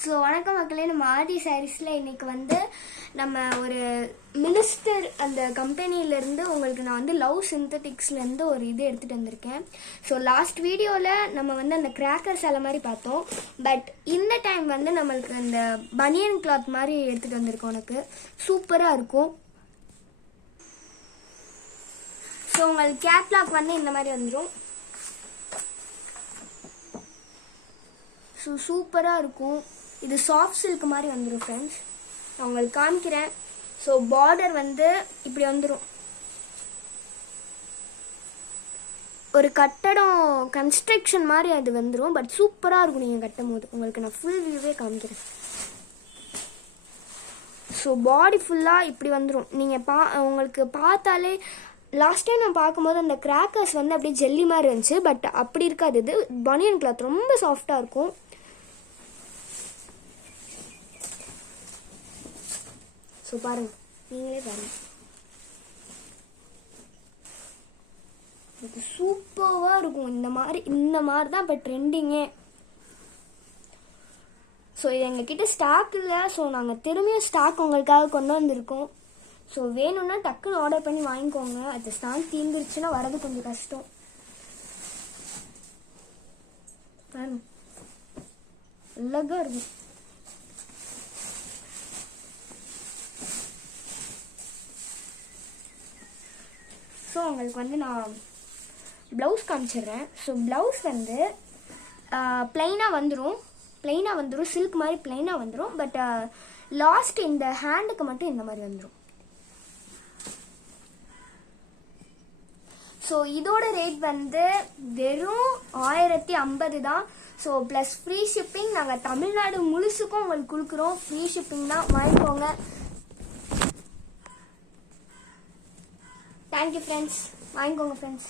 So வணக்கம் மக்களே, நம்ம ஆதி சாரீஸில் இன்றைக்கி வந்து நம்ம ஒரு மினிஸ்டர் அந்த கம்பெனிலேருந்து உங்களுக்கு நான் வந்து லவ் சிந்தட்டிக்ஸ்லேருந்து ஒரு இது எடுத்துகிட்டு வந்திருக்கேன். ஸோ லாஸ்ட் வீடியோவில் நம்ம வந்து அந்த கிராக்கர் சேலை மாதிரி பார்த்தோம். பட் இந்த டைம் வந்து நம்மளுக்கு அந்த பனியன் கிளாத் மாதிரி எடுத்துகிட்டு வந்திருக்கோம். உனக்கு சூப்பராக இருக்கும். ஸோ உங்களுக்கு கேட்லாக் வந்து இந்த மாதிரி வந்துடும். ஸோ சூப்பராக இருக்கும். இது சாஃப்ட் சில்க் மாதிரி வந்துடும் ஃப்ரெண்ட்ஸ். நான் உங்களுக்கு காமிக்கிறேன். ஸோ பார்டர் வந்து இப்படி வந்துடும். ஒரு கட்டடம் கன்ஸ்ட்ரக்ஷன் மாதிரி அது வந்துடும். பட் சூப்பராக இருக்கும் நீங்கள் கட்டும் போது. உங்களுக்கு நான் ஃபுல் வியூவே காமிக்கிறேன். ஸோ பாடி ஃபுல்லாக இப்படி வந்துடும். நீங்கள் உங்களுக்கு பார்த்தாலே லாஸ்ட் டைம் நான் பார்க்கும்போது அந்த கிராக்கர்ஸ் வந்து அப்படியே ஜெல்லி மாதிரி இருந்துச்சு. பட் அப்படி இருக்காது. இது பனியன் கிளாத் ரொம்ப சாஃப்டாக இருக்கும். ஸோ பாருங்க, நீங்களே பாருங்க. இது சூப்பராக இருக்கும். இந்த மாதிரி தான் இப்போ ட்ரெண்டிங்கே. ஸோ இது எங்ககிட்ட ஸ்டாக் இல்லை. ஸோ நாங்கள் திரும்பியும் ஸ்டாக் உங்களுக்காக கொண்டு வந்திருக்கோம். ஸோ வேணும்னா டக்குன்னு ஆர்டர் பண்ணி வாங்கிக்கோங்க. அது ஸ்டாக் தீர்ந்துருச்சுன்னா வரது கொஞ்சம் கஷ்டம். பாருங்க, அழகாக இருக்கும். ஸோ உங்களுக்கு வந்து நான் ப்ளவுஸ் காமிச்சிடுறேன். ஸோ ப்ளவுஸ் வந்து ப்ளைனாக வந்துடும். சில்க் மாதிரி ப்ளைனாக வந்துடும். பட் லாஸ்ட் இந்த ஹேண்டுக்கு மட்டும் இந்த மாதிரி வந்துடும். ஸோ இதோட ரேட் வந்து வெறும் 1050 தான். So plus free shipping. நாங்கள் தமிழ்நாடு முழுசுக்கும் உங்களுக்கு கொடுக்குறோம். ஃப்ரீ ஷிப்பிங் தான், வாங்கிக்கோங்க. தேங்க்யூ ஃப்ரெண்ட்ஸ், வாங்கிக்கோங்க ஃப்ரெண்ட்ஸ்.